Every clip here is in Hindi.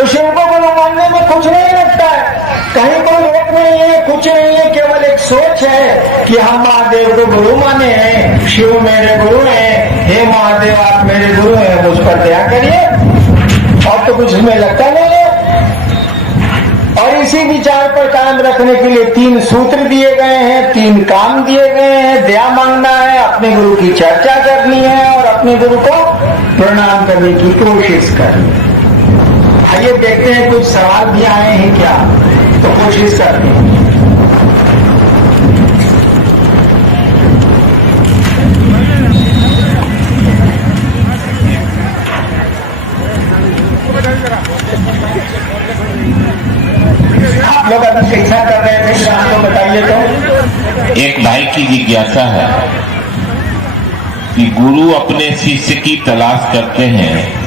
तो शिव को गुरु मानने में कुछ नहीं लगता है, कहीं कोई रोक नहीं है, कुछ नहीं है, केवल एक सोच है कि हम महादेव को गुरु माने हैं, शिव मेरे गुरु हैं, हे महादेव आप मेरे गुरु हैं, मुझ पर दया करिए, और तो कुछ इसमें लगता नहीं है। और इसी विचार पर कायम रखने के लिए 3 सूत्र दिए गए हैं, 3 काम दिए गए हैं। दया मांगना है, अपने गुरु की चर्चा करनी है और अपने गुरु को प्रणाम करने की कोशिश करनी है। आइए देखते हैं कुछ सवाल भी आए हैं क्या, तो कोशिश करते हैं। आप लोग अगर शिक्षा कर रहे थे तो आपको बताइए। तो एक भाई की जिज्ञासा है कि गुरु अपने शिष्य की तलाश करते हैं,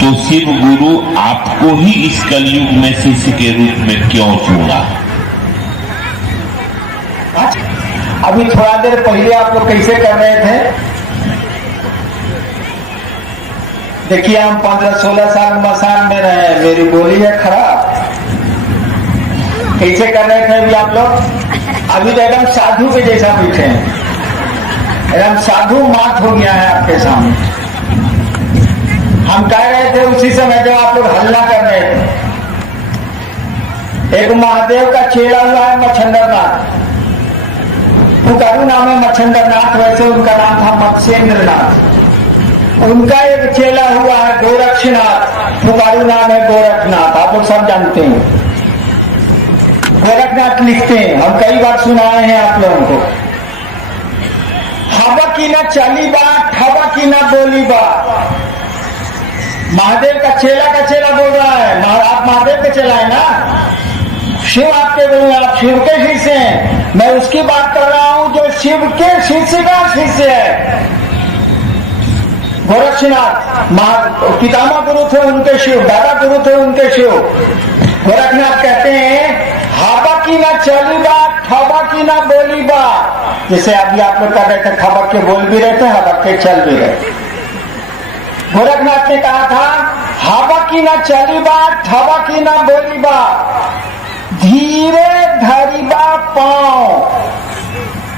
तो शिव गुरु आपको ही इस कलयुग में शिष्य के रूप में क्यों चुना? अभी थोड़ा देर पहले आप लोग कैसे कर रहे थे? देखिए हम 15-16 साल मसान में रहे, मेरी बोली है खराब। कैसे कर रहे थे अभी आप लोग? अभी तो एकदम साधु के जैसा बैठे हैं, एकदम साधु मात हो गया है आपके सामने। हम कह रहे थे उसी समय जब आप लोग हल्ला कर रहे थे। एक महादेव का चेला हुआ है मच्छंदरनाथ, पुकारू नाम है मच्छंदरनाथ, वैसे उनका नाम था मत्स्येंद्रनाथ। उनका एक चेला हुआ है गोरक्षनाथ, पुकारू नाम है गोरखनाथ, आप लोग सब जानते हैं। गोरखनाथ लिखते हैं, हम कई बार सुनाए हैं आप लोगों को। हवा की ना चली बात, हवा की ना बोली बात। महादेव का चेला बोल रहा है, आप महादेव के चेला है ना, शिव आपके गुरु, आप शिव के शिष्य हैं। मैं उसकी बात कर रहा हूं जो शिव के शिष्य का शिष्य है। गोरक्षनाथ पितामह गुरु थे उनके शिव, दादा गुरु थे उनके शिव। गोरखनाथ कहते हैं हवा की ना चली बात, हवा की ना बोली बात। जैसे अभी आप लोग कर रहे थे, खबर के बोल भी रहे थे, हवा के चल भी रहे। गोरखनाथ ने कहा था हवा की ना चली बात, हवा की ना बोली बात, धीरे धरी बा पाँव।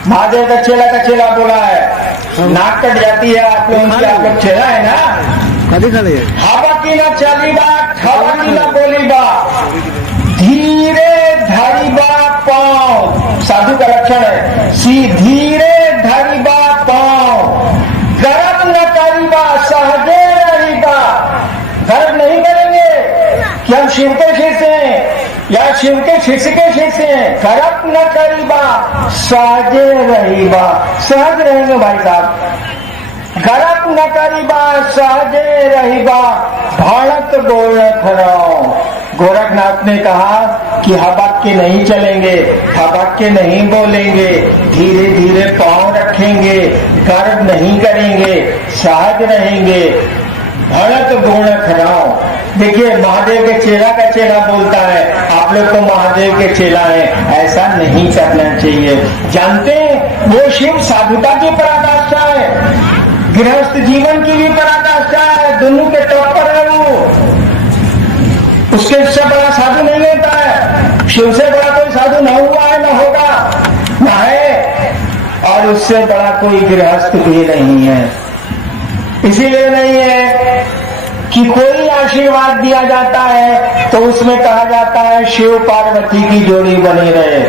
महादेव का चेला बोला है, नाक कट जाती है आप लोगों की, आप लोग चेला है ना। हवा की ना चली बात, हवा की ना बोली बात, धीरे धरी बा पाँव। साधु का लक्षण है, धीरे धरी बा पाँव, गर्व न करीबा सहजे रहीबा। गर्व नहीं करेंगे कि हम शिव के शिष्य हैं या शिव के शिष्य के शिष्य हैं। गर्व न करीबा सहजे रहीबा, सहज रहेंगे भाई साहब। गर्व न करीबा सहजे रहीबा, भड़क गोरख राव। गोरखनाथ ने कहा कि हबक के नहीं चलेंगे, हबक के नहीं बोलेंगे, धीरे धीरे पांव रखेंगे, गर्व नहीं करेंगे, सहज रहेंगे। भड़क गोरख राव। देखिए महादेव के चेला का चेला बोलता है, आप लोग तो महादेव के चेला हैं, ऐसा नहीं करना चाहिए। जानते हैं वो शिव साधुता की पराकाष्ठा है, गृहस्थ जीवन की भी पराकाष्ठा है, दोनों के टॉप पर है वो। उसके से बड़ा साधु नहीं होता है, शिव से बड़ा कोई साधु न हुआ है, न होगा, न है, और उससे बड़ा कोई गृहस्थ भी नहीं है। इसीलिए नहीं है कि कोई आशीर्वाद दिया जाता है तो उसमें कहा जाता है शिव पार्वती की जोड़ी बनी रहे,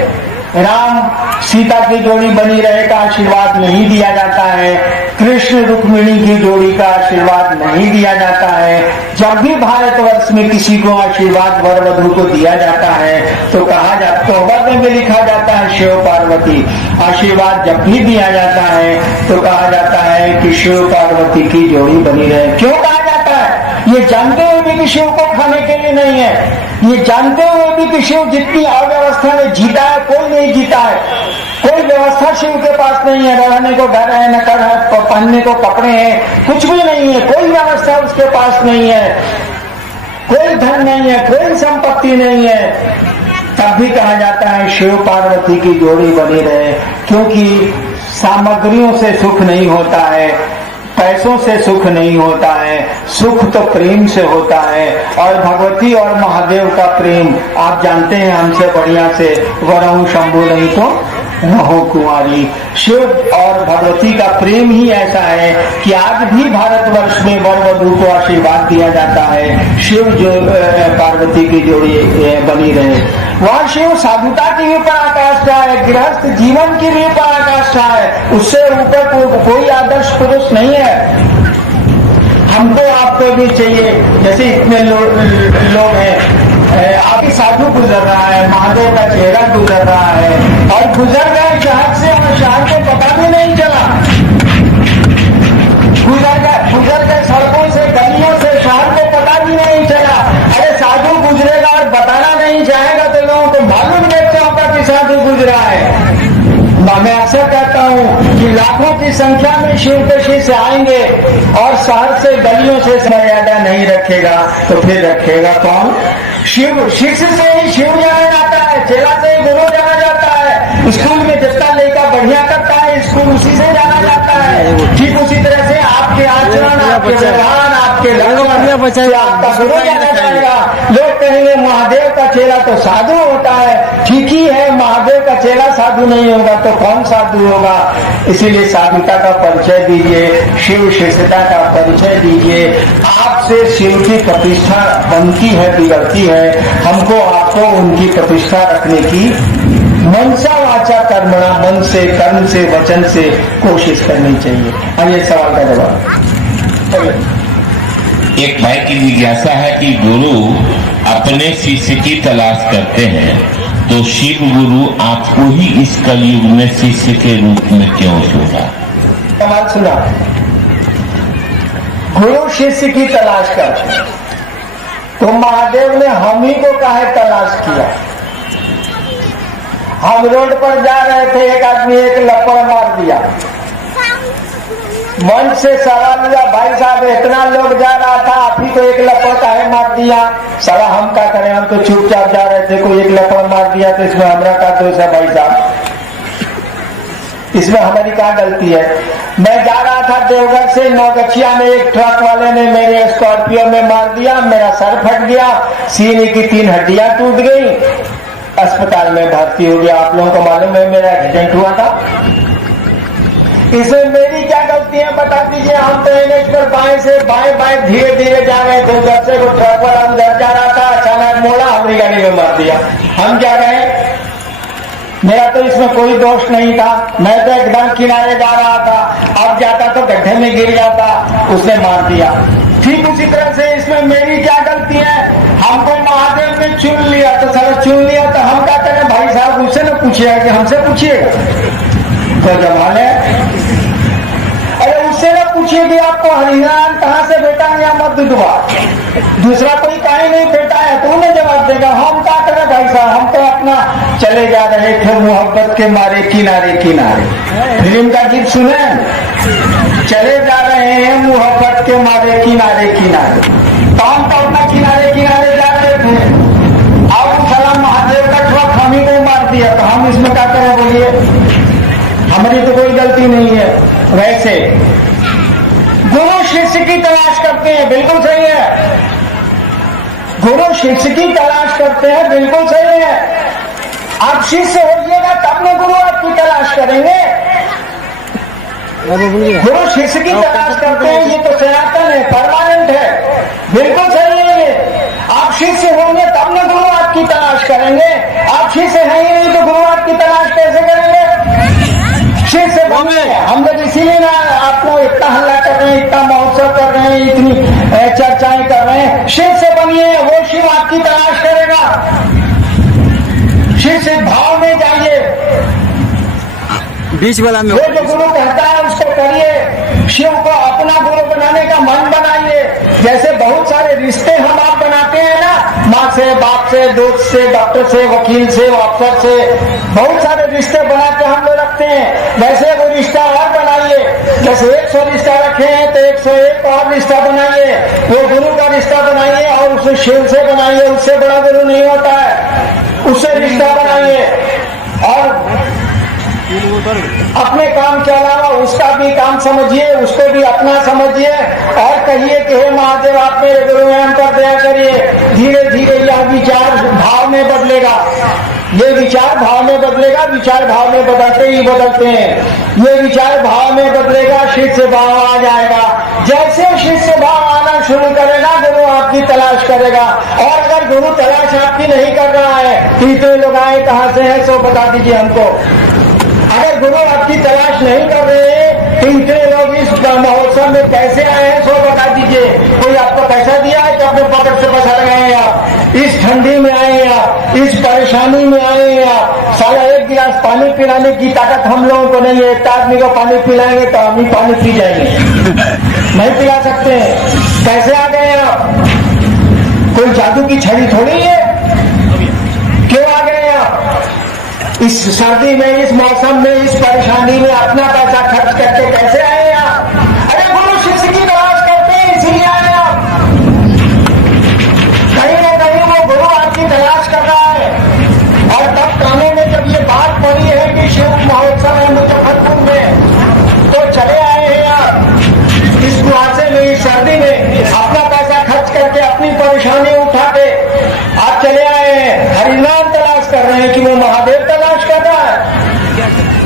राम सीता की जोड़ी बनी रहे का आशीर्वाद नहीं दिया जाता है, कृष्ण रुक्मिणी की जोड़ी का आशीर्वाद नहीं दिया जाता है। जब भी भारतवर्ष में किसी को आशीर्वाद वर वधू को दिया जाता है तो कहा जाता, तो वर्ण में लिखा जाता है शिव पार्वती। आशीर्वाद जब भी दिया जाता है तो कहा जाता है कि शिव पार्वती की जोड़ी बनी रहे। क्यों कहा जाता है? ये जानते हुए भी कि शिव को खाने के लिए नहीं है, ये जानते हुए भी कि शिव जितनी अव्यवस्था में जीता है कोई नहीं जीता है, कोई व्यवस्था शिव के पास नहीं है, रहने को घर है, न कर है, पहनने को कपड़े हैं, कुछ भी नहीं है, कोई व्यवस्था उसके पास नहीं है, कोई धन नहीं है, कोई संपत्ति नहीं है, तब भी कहा जाता है शिव पार्वती की जोड़ी बनी रहे। क्योंकि सामग्रियों से सुख नहीं होता है, पैसों से सुख नहीं होता है, सुख तो प्रेम से होता है। और भगवती और महादेव का प्रेम आप जानते हैं हमसे बढ़िया से, वरहु शंभु नहीं तो रहो कुंवारी। शिव और भगवती का प्रेम ही ऐसा है कि आज भी भारतवर्ष में वर वधू को आशीर्वाद दिया जाता है, शिव जो पार्वती की जोड़ी बनी रहे। वहाँ शिव साधुता की भी पराकाष्ठा है, गृहस्थ जीवन की भी पराकाष्ठा है, उससे ऊपर कोई आदर्श पुरुष नहीं है। हमको आपको भी चाहिए, जैसे इतने लोग हैं, अभी साधु गुजर रहा है, महादेव का चेहरा गुजर रहा है, और गुजर गए शहर से और शहर को पता भी नहीं चला, गुजर गए सड़कों से, गलियों से, शहर को पता भी नहीं चला। अरे साधु गुजरेगा और बताना नहीं चाहेगा तो लोगों को मालूम कैसे होगा कि साधु गुजरा है। मैं अक्सर कहता हूँ कि लाखों की संख्या में शिव के शिष्य आएंगे और शहर से, गलियों से मर्यादा नहीं रखेगा तो फिर रखेगा कौन? शिव। शिष्य से ही शिव जाना जाता है, चेला से ही गुरु जाना जाता है। स्कूल में जितना लड़का बढ़िया करता है, स्कूल उसी से जाना जाता है। ठीक उसी तरह से आपके आचरण, आपके व्यवहार, आपके लक्षण से आपका गुरु जाना जाएगा। लोग कहेंगे महादेव का चेला तो साधु होता है, ठीक ही है, महादेव का चेला साधु नहीं होगा तो कौन साधु होगा? इसीलिए साधुता का परिचय दीजिए, शिव शिष्यता का परिचय दीजिए। आपसे शिव की प्रतिष्ठा बनती है, बिगड़ती है, हमको आपको उनकी प्रतिष्ठा रखने की मनसा वाचा कर्मणा, मन से, कर्म से, वचन से कोशिश करनी चाहिए। आइए सवाल का जवाब। एक भाई की जिज्ञासा है कि गुरु अपने शिष्य की तलाश करते हैं तो शिव गुरु आपको ही इस कलयुग में शिष्य के रूप में क्यों चुना? सवाल सुना। गुरु शिष्य की तलाश करते तो महादेव ने हम ही को काहे तलाश किया? हम रोड पर जा रहे थे, एक आदमी एक लपड़ मार दिया, मंच से सवाल हुआ, भाई साहब इतना लोग जा रहा था, आप ही तो एक लपड़ काहे मार दिया? साला हम क्या करें, हम तो चुपचाप जा रहे थे, कोई एक लपड़ मार दिया तो इसमें हमारा क्या दोष है भाई साहब? इसमें हमारी क्या गलती है? मैं जा रहा था देवघर से नौगछिया में, एक ट्रक वाले ने मेरे स्कॉर्पियो में मार दिया, मेरा सर फट गया, सीने की 3 हड्डियां टूट गई, अस्पताल में भर्ती हो गया। आप लोगों को मालूम है मेरा एक्सीडेंट हुआ था। इसमें मेरी क्या गलती है बता दीजिए? हम तो एनएच पर बाएं से बाएं धीरे धीरे जा रहे थे, उधर से वो ट्रक वाला उधर जा रहा था, अचानक मोड़ा, हमारी गाड़ी में मार दिया। हम क्या कहें? मेरा तो इसमें कोई दोष नहीं था, मैं तो एकदम किनारे जा रहा था, अब जाता तो गड्ढे में गिर जाता, उसने मार दिया। ठीक उसी तरह से इसमें मेरी क्या गलती है? हमको महादेव ने चुन लिया तो सर चुन लिया तो हम क्या करें भाई साहब? उससे न पूछिएगा कि हमसे पूछिएगा, तो जमाल है। अरे उससे न पूछिए कि आपको हरिनारायण कहाँ से बेटा या मत दुआ, दूसरा कोई कहीं नहीं बेटा है तो उन्हें जवाब देगा। हम क्या करें भाई साहब? हम तो अपना चले जा रहे थे मोहब्बत के मारे किनारे किनारे, फिल्म का गीत सुने, चले जा रहे हैं मोहब्बत के मारे किनारे किनारे, तो हम तो अपना किनारे किनारे जा रहे थे, अब साला महादेव का ट्रक हम ही को मार दिया, तो हम इसमें क्या करें बोलिए? हमारी तो कोई गलती नहीं है। वैसे गुरु शिष्य की तलाश करते हैं, बिल्कुल सही है, गुरु शिष्य की तलाश करते हैं, बिल्कुल सही है। आप शिष्य होइएगा तब न गुरु आपकी तलाश करेंगे। गुरु शिष्य की तलाश करते हैं, ये तो सनातन है, परमानेंट है, बिल्कुल सही है ये। आप शिष्य होंगे तब न गुरु आपकी तलाश करेंगे, आप शिष्य हैं ही नहीं तो गुरु आपकी तलाश कैसे करेंगे? शिष्य बनिए। हम लोग इसीलिए ना आप लोग इतना हल्ला कर रहे हैं, इतना महोत्सव कर रहे हैं, इतनी चर्चाएं कर रहे हैं। शिष्य बनिए, वो शिव आपकी तलाश करेगा। शिष्य भाव में जाइए, बीच वाला में वो जो गुरु कहता है उसको करिए, शिव को अपना गुरु बनाने का मन बनाइए। जैसे बहुत सारे रिश्ते हम आप बनाते हैं ना, माँ से, बाप से, दोस्त से, डॉक्टर से, वकील से, अफसर से, बहुत सारे रिश्ते बना के हम लोग रखते हैं, वैसे वो रिश्ता और बनाइए। जैसे 100 रिश्ता रखे हैं तो 101 और रिश्ता बनाइए, वो गुरु का रिश्ता बनाइए और उसे शिव से बनाइए, उससे बड़ा गुरु नहीं होता है, उससे रिश्ता बनाइए। और अपने काम के अलावा उसका भी काम समझिए, उसको भी अपना समझिए और कहिए कि हे महादेव आप मेरे गुरु हैं, हम पर दया करिए। धीरे धीरे यह विचार भाव में बदलेगा, ये विचार भाव में बदलेगा। विचार भाव में बदलते ही बदलते हैं। ये विचार भाव में बदलेगा, शिष्य भाव आ जाएगा। जैसे शिष्य भाव आना शुरू करेगा, गुरु आपकी तलाश करेगा। और अगर गुरु तलाश आपकी नहीं कर रहा है तो इतने लोग आए कहाँ से है, सो बता दीजिए हमको। अगर गुरु आपकी तलाश नहीं कर रहे तो इतने लोग इस महोत्सव में कैसे आए हैं, सो बता दीजिए। कोई आपको पैसा दिया है कि अपने पॉकेट से पैसा लगाए हैं आप? इस ठंडी में आए हैं आप, इस परेशानी में आए हैं आप। साला एक गिलास पानी पिलाने की ताकत हम लोगों को नहीं है। एक आदमी को पानी पिलाएंगे तो हम ही पानी पी जाएंगे, नहीं पिला सकते हैं। कैसे आ गए आप? कोई जादू की छड़ी थोड़ी है। क्यों आ गए आप? इस सर्दी में, इस मौसम में, इस परेशानी में अपना पैसा खर्च करके कैसे आए आप? अरे गुरु शिष्य की तलाश करते हैं, इसीलिए आए आप। कहीं न कहीं वो गुरु आपकी तलाश कर रहा है। और तब कानों में जब ये बात पड़ी है कि शिव महोत्सव है मुजफ्फरपुर में, तो चले आए हैं आप इस कुहासे में, इस सर्दी में, अपना पैसा खर्च करके, अपनी परेशानी उठा के आप चले आए हैं। हरिनाम तलाश कर रहे हैं कि वो महादेव तलाश कर रहा है।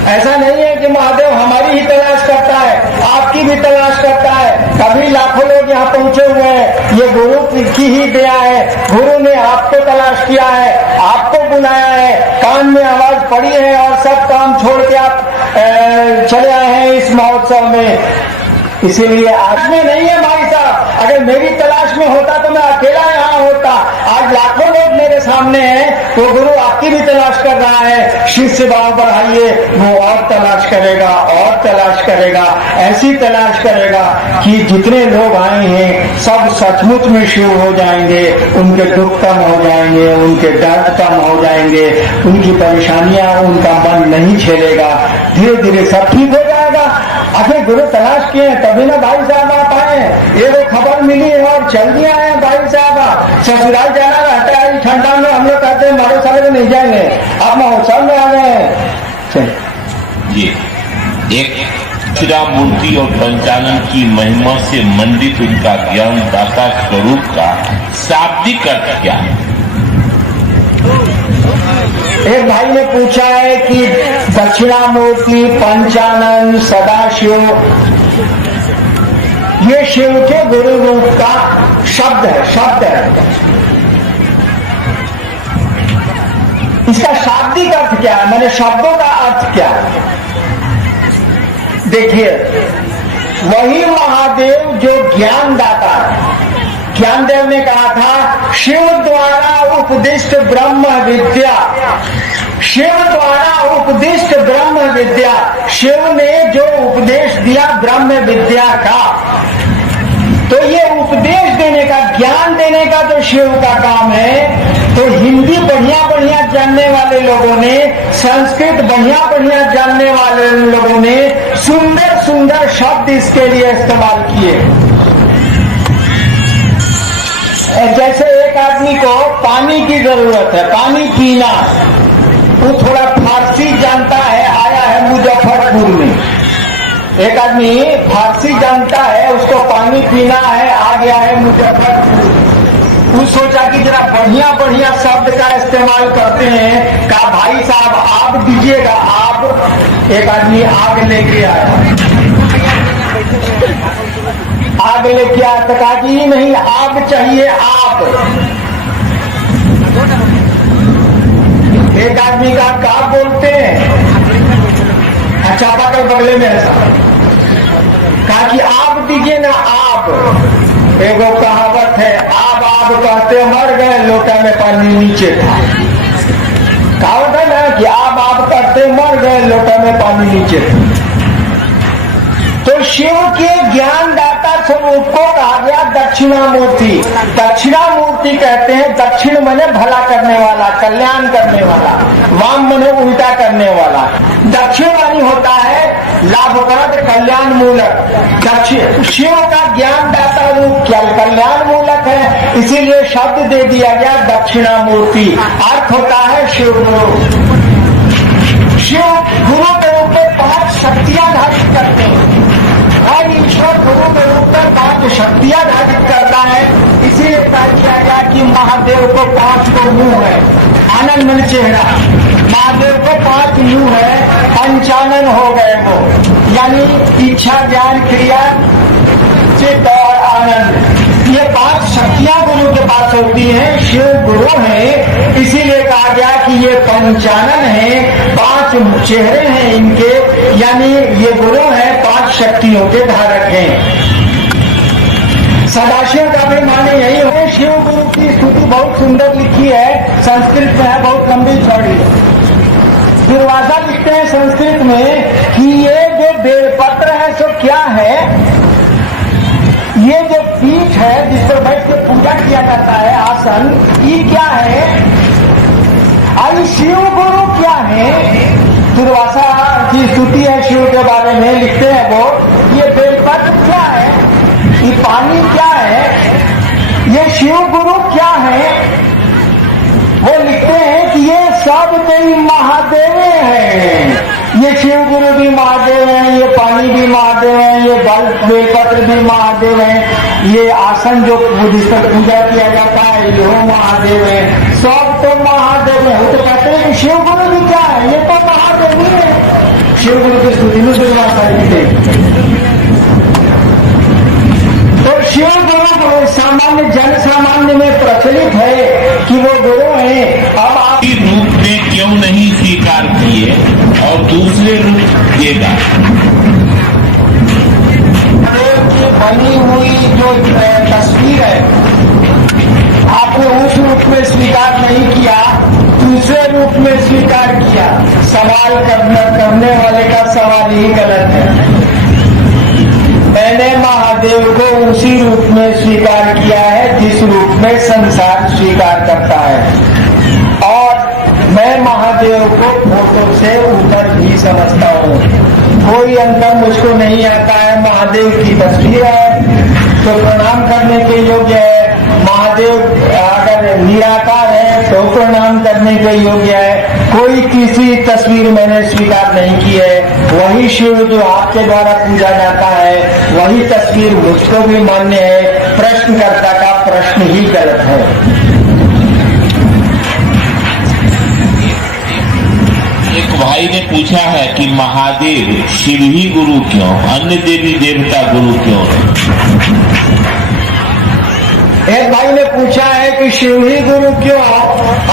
ऐसा नहीं है कि महादेव हमारी ही तलाश करता है, आपकी भी तलाश करता है। कभी लाखों लोग यहाँ पहुंचे हुए हैं, ये गुरु की ही दया है। गुरु ने आपको तलाश किया है, आपको बुलाया है, कान में आवाज पड़ी है और सब काम छोड़ के आप चले आए हैं इस महोत्सव में। इसीलिए आज में नहीं है भाई साहब। अगर मेरी तलाश में होता तो मैं अकेला यहाँ होता। आज लाखों लोग मेरे सामने हैं, वो गुरु आपकी भी तलाश कर रहा है। शिष्य भाव बढ़ाइए, वो और तलाश करेगा, और तलाश करेगा, ऐसी तलाश करेगा कि जितने लोग आए हैं सब सचमुच में शिव हो जाएंगे। उनके दुख कम हो जाएंगे, उनके दर्द कम हो जाएंगे, उनकी परेशानियां, उनका मन नहीं झेलेगा। धीरे धीरे सब ठीक हो जाएगा। आखिर गुरु तलाश किए हैं तभी ना भाई साहब आप आए। ये वो खबर मिली है और चल दिया है भाई साहब। ससुराल जाना रहता है ठंडा में, हम लोग कहते हैं मारो साले में नहीं जाएंगे, आप महोत्सव में आ गए हैं। ये एक दक्षिणा मूर्ति और पंचानन की महिमा से मंडित उनका ज्ञान दाता स्वरूप का शाब्दिक अर्थ क्या है? एक भाई ने पूछा है कि दक्षिणामूर्ति, पंचानन, सदाशिव, ये शिव के गुरु रूप का शब्द है। इसका शाब्दिक अर्थ क्या है, मैंने शब्दों का अर्थ क्या है? देखिए, वही महादेव जो ज्ञान दाता है। ज्ञानदेव ने कहा था शिव द्वारा उपदिष्ट ब्रह्म विद्या, शिव द्वारा उपदिष्ट ब्रह्म विद्या। शिव ने जो उपदेश दिया ब्रह्म विद्या का, तो ये उपदेश देने का, ज्ञान देने का जो शिव का काम है। तो हिंदी बढ़िया जानने वाले लोगों ने, संस्कृत बढ़िया जानने वाले लोगों ने सुंदर शब्द इसके लिए इस्तेमाल किए। जैसे एक आदमी को पानी की जरूरत है, पानी पीना, वो थोड़ा फारसी जानता है, आया है मुजफ्फरपुर में। एक आदमी फारसी जानता है, उसको पानी पीना है, आ गया है मुजफ्फरपुर। वो सोचा कि जरा बढ़िया शब्द का इस्तेमाल करते हैं। कहा भाई साहब आग दीजिएगा, आग। एक आदमी आग लेके आया, आग लेके आया तो कहा कि नहीं, आग चाहिए, आग। एक आदमी का बोलते हैं, चापाकल बगले में ऐसा कहा कि आग दीजिए ना, आग। एगो कहावत है, आब कहते मर गए, लोटा में पानी नीचे था। कहावत है ना कि आब कहते मर गए, लोटा में पानी नीचे था। तो शिव के ज्ञानदाता स्वरूप को कहा गया दक्षिणामूर्ति। दक्षिणामूर्ति कहते हैं, दक्षिण मने भला करने वाला, कल्याण करने वाला, वाम मने उल्टा करने वाला। दक्षिण वाणी होता है लाभप्रद, कल्याण मूलक। दक्षिण शिव का ज्ञानदाता रूप क्या कल्याण मूलक है, इसीलिए शब्द दे दिया गया दक्षिणामूर्ति। अर्थ होता है शिव गुरु। शिव गुरु के पांच शक्तियां धारित करते हैं और ईश्वर गुरु के रूप में पांच शक्तियां धारित करता है। इसीलिए कहा किया गया कि महादेव को 5 को मुंह है, आनंद मन चेहरा। महादेव को 5 मुंह है, पंचानन हो गए वो, यानी इच्छा ज्ञान क्रिया चित्त और आनंद। ये 5 शक्तियां गुरु के पास होती हैं। शिव गुरु है, इसीलिए कहा गया कि ये पंचानन है, 5 चेहरे हैं इनके, यानी ये गुरु है, 5 शक्तियों के धारक हैं। सदाशिव का भी माने यही है। शिव गुरु की स्तुति बहुत सुंदर लिखी है, संस्कृत में है, बहुत लंबी चौड़ी है। दुर्वासा लिखते हैं संस्कृत में कि ये जो बेलपत्र है सो क्या है, ये जो पीठ है जिस पर बैठ के पूजा किया जाता है, आसन, ये क्या है? आई शिव गुरु क्या है? दुर्वासा की स्तुति है शिव के बारे में, लिखते हैं वो, ये बेलपत्र क्या है, ये पानी क्या है, ये शिव गुरु क्या है? वो लिखते हैं कि ये सब कई महादेव हैं। ये शिव गुरु भी महादेव हैं, ये पानी भी महादेव हैं, ये बेलपत्र भी महादेव हैं, ये आसन जो जिस पर पूजा किया जाता है ये महादेव है, सब तो महादेव है। वो तो कहते हैं कि शिव गुरु भी क्या है, ये तो महादेव ही है। शिव गुरु की स्तुति में दुर्वासा लिखते हैं। तो शिव गुरु सामान्य जन सामान्य में प्रचलित है कि वो गुरु हैं। अब आप रूप में क्यों नहीं स्वीकार किए और दूसरे रूप देगा? महादेव की बनी हुई जो तस्वीर है, आपने उस रूप में स्वीकार नहीं किया, दूसरे रूप में स्वीकार किया। सवाल करने वाले का सवाल ही गलत है। मैंने महादेव को उसी रूप में स्वीकार किया है जिस रूप में संसार स्वीकार करता है, और मैं महादेव को फोटो से ऊपर भी समझता हूँ। कोई अंतर मुझको नहीं आता है। महादेव की तस्वीर है तो प्रणाम करने के योग्य है, महादेव अगर निराकार है तो प्रणाम करने के योग्य है। कोई किसी तस्वीर मैंने स्वीकार नहीं की है। वही शिव जो आपके द्वारा पूजा जाता है, वही तस्वीर मुझको भी मान्य है। प्रश्नकर्ता का प्रश्न ही गलत है। एक भाई ने पूछा है कि महादेव शिव ही गुरु क्यों, अन्य देवी देवता गुरु क्यों? एक भाई ने पूछा है कि शिव ही गुरु क्यों,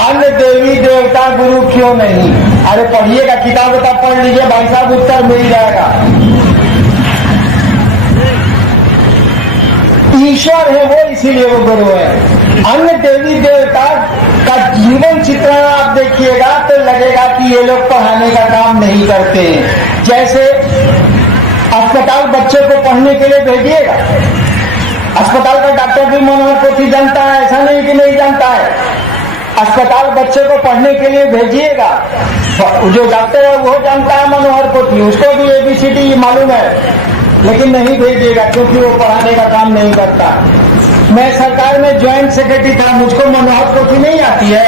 अन्य देवी देवता गुरु क्यों नहीं? अरे पढ़िएगा, किताब पढ़ लीजिए भाई साहब, उत्तर मिल जाएगा। ईश्वर है वो, इसीलिए वो गुरु है। अन्य देवी देवता का जीवन चित्रण आप देखिएगा तो लगेगा कि ये लोग पढ़ाने का काम नहीं करते हैं। जैसे अस्पताल बच्चे को पढ़ने के लिए भेजिएगा, अस्पताल का डॉक्टर भी मनोहर पोथी जानता है, ऐसा नहीं कि नहीं जानता है। अस्पताल बच्चे को पढ़ने के लिए भेजिएगा, जो डॉक्टर है वो जानता है मनोहर पोथी, उसको भी ABCD मालूम है, लेकिन नहीं भेजिएगा क्योंकि वो पढ़ाने का काम नहीं करता। मैं सरकार में ज्वाइंट सेक्रेटरी था, मुझको मनोहर पोथी नहीं आती है,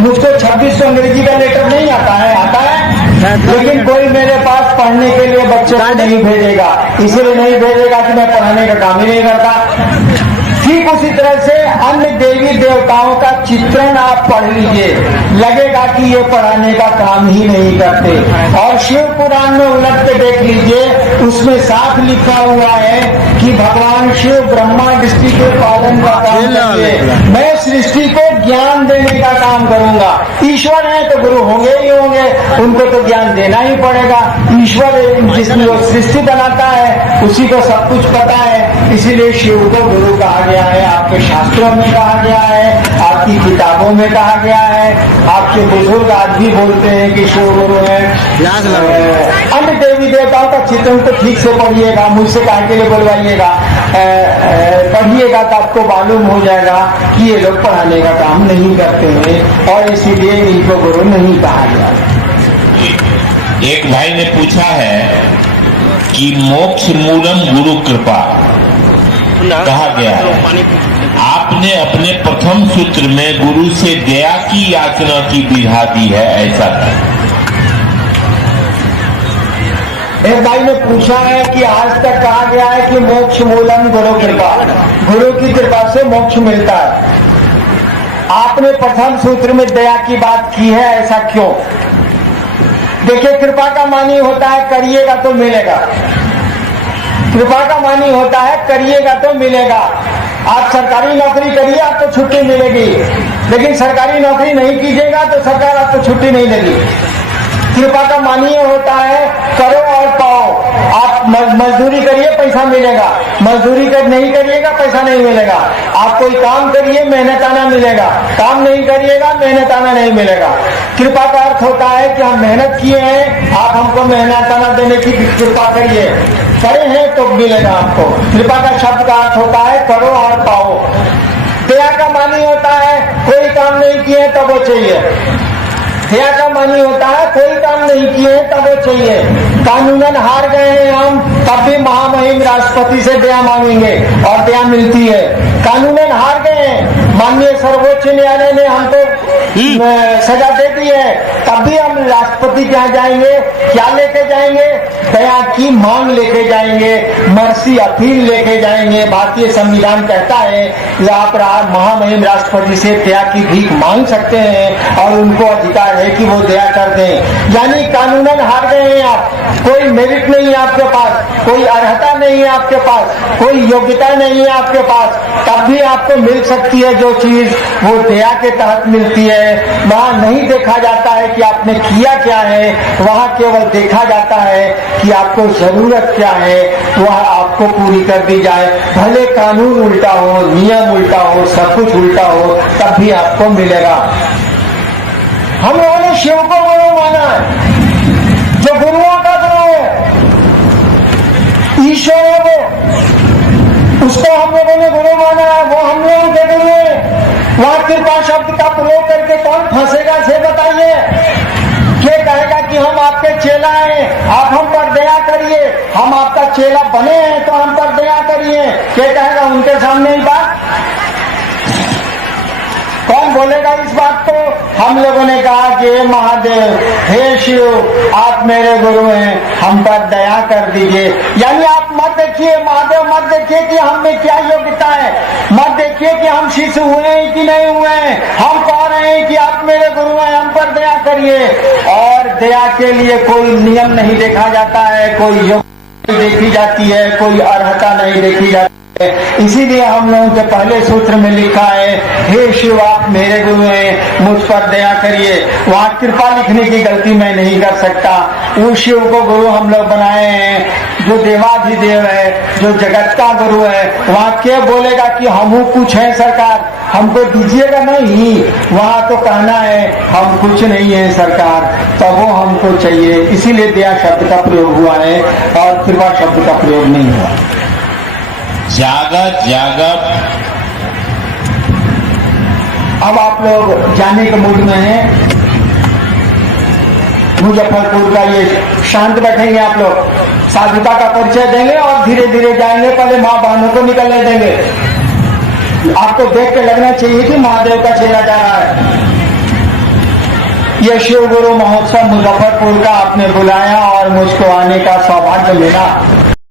मुझको 2600 अंग्रेजी का लेटर नहीं आता है, आता है, लेकिन कोई मेरे पास पढ़ने के लिए बच्चों को नहीं भेजेगा। इसलिए नहीं भेजेगा कि मैं पढ़ाने का काम ही नहीं करता। ठीक उसी तरह से अन्य देवी देवताओं का चित्रण आप पढ़ लीजिए, लगेगा कि ये पढ़ाने का काम ही नहीं करते। और शिव पुराण में उलट के देख लीजिए, उसमें साफ लिखा हुआ है कि भगवान शिव ब्रह्मा सृष्टि के पालन का काम करेंगे, मैं सृष्टि को ज्ञान देने का काम करूंगा। ईश्वर है तो गुरु होंगे ही होंगे, उनको तो ज्ञान देना ही पड़ेगा। ईश्वर जिसने सृष्टि बनाता है उसी को सब कुछ पता है, इसीलिए शिव को गुरु कहा गया है। आपके शास्त्रों में कहा गया है, आपकी किताबों में कहा गया है, आपके बुजुर्ग आज भी बोलते हैं कि शिव गुरु है। अन्य देवी देवताओं का चित्रण तो ठीक से पढ़िएगा, मुझसे कहा के लिए बोलवाइएगा, पढ़िएगा तो आपको मालूम हो जाएगा कि ये लोग पढ़ाने का काम नहीं करते हैं और इसीलिए इनको गुरु नहीं कहा गया। एक भाई ने पूछा है कि मोक्ष मूलम गुरु कृपा कहा गया है, आपने अपने प्रथम सूत्र में गुरु से दया की याचना की विधा दी है, ऐसा था। एक भाई ने पूछा है कि आज तक कहा गया है कि मोक्ष मूलम गुरु कृपा, गुरु की कृपा से मोक्ष मिलता है। आपने प्रथम सूत्र में दया की बात की है, ऐसा क्यों? देखिए, कृपा का मानी होता है करिएगा तो मिलेगा। कृपा का मानी होता है करिएगा तो मिलेगा। आप सरकारी नौकरी करिए, आपको छुट्टी मिलेगी, लेकिन सरकारी नौकरी नहीं कीजिएगा तो सरकार आपको छुट्टी नहीं देगी। कृपा का मानी होता है करो और पाओ। आप मजदूरी करिए, पैसा मिलेगा, मजदूरी नहीं करिएगा पैसा नहीं मिलेगा। आप कोई काम करिए, मेहनताना मिलेगा, काम नहीं करिएगा मेहनताना नहीं मिलेगा। कृपा का अर्थ होता है कि हम मेहनत किए हैं, आप हमको मेहनताना देने की कृपा करिए, करे हैं तो मिलेगा आपको। कृपा का शब्द का अर्थ होता है करो और पाओ। दया का मानी होता है कोई काम नहीं किए तब वो चाहिए। दया का मानी होता है कोई काम नहीं किए तब वो चाहिए। कानूनन हार गए हैं हम, तब भी महामहिम राष्ट्रपति से दया मांगेंगे और दया मिलती है। कानूनन हार गए हैं, माननीय सर्वोच्च न्यायालय ने हमको सजा दे दी है, तब भी हम राष्ट्रपति के यहाँ जाएंगे, क्या लेके जाएंगे? दया की मांग लेके जाएंगे, मर्सी अपील लेके जाएंगे। भारतीय संविधान कहता है कि आप महामहिम राष्ट्रपति से दया की भीख मांग सकते हैं और उनको अधिकार है कि वो दया कर दें। यानी कानूनन हार गए हैं आप, कोई मेरिट नहीं है आपके पास, कोई अर्हता नहीं है आपके पास, कोई योग्यता नहीं है आपके पास, तब भी आपको मिल सकती है जो चीज, वो दया के तहत मिलती है। वहाँ नहीं देखा जाता है कि आपने किया क्या है, वहाँ केवल देखा जाता है कि आपको जरूरत क्या है, वह आपको पूरी कर दी जाए। भले कानून उल्टा हो, नियम उल्टा हो, सब कुछ उल्टा हो, तब भी आपको मिलेगा। हम लोगों ने शिव को गुरु माना है, जो गुरुओं का गुरु है, ईश्वर है वो, उसको हम लोगों ने गुरु माना है, वो हम लोगों के गुरु है। वहां कृपा शब्द का प्रयोग करके कौन फंसेगा से बताइए? ये कहेगा कि हम आपके चेला हैं, आप हम पर दया करिए, हम आपका चेला बने हैं तो हम पर दया करिए। ये कहेगा उनके सामने ही बात? कौन बोलेगा इस बात को? हम लोगों ने कहा कि हे महादेव, हे शिव, आप मेरे गुरु हैं, हम पर दया कर दीजिए। यानी आप मत देखिए महादेव, मत देखिए कि हम में क्या योग्यता है, मत देखिए कि हम शिष्य हुए हैं कि नहीं हुए हैं, हम कह रहे हैं कि आप मेरे गुरु हैं, हम पर दया करिए। और दया के लिए कोई नियम नहीं देखा जाता है, कोई योग्यता नहीं देखी जाती है, कोई अर्हता नहीं देखी जाती है। इसीलिए हम लोगों के पहले सूत्र में लिखा है, हे शिव आप मेरे गुरु हैं, मुझ पर दया करिए। वहाँ कृपा लिखने की गलती मैं नहीं कर सकता। उस शिव को गुरु हम लोग बनाए हैं जो देवाधिदेव है, जो जगत का गुरु है। वहाँ क्या बोलेगा कि हम कुछ है सरकार, हमको दीजिएगा नहीं। वहाँ तो कहना है हम कुछ नहीं है सरकार, तब वो हमको चाहिए। इसीलिए दया शब्द का प्रयोग हुआ है और कृपा शब्द का प्रयोग नहीं हुआ। जागत जागत। अब आप लोग जाने के मूड में हैं। मुजफ्फरपुर का ये शांत बैठेंगे आप लोग, साधुता का परिचय देंगे और धीरे धीरे जाएंगे। पहले माँ बहनों को निकलने देंगे। आपको देख के लगना चाहिए कि महादेव का चेला जा रहा है। ये शिव गुरु महोत्सव मुजफ्फरपुर का आपने बुलाया और मुझको आने का सौभाग्य मिला।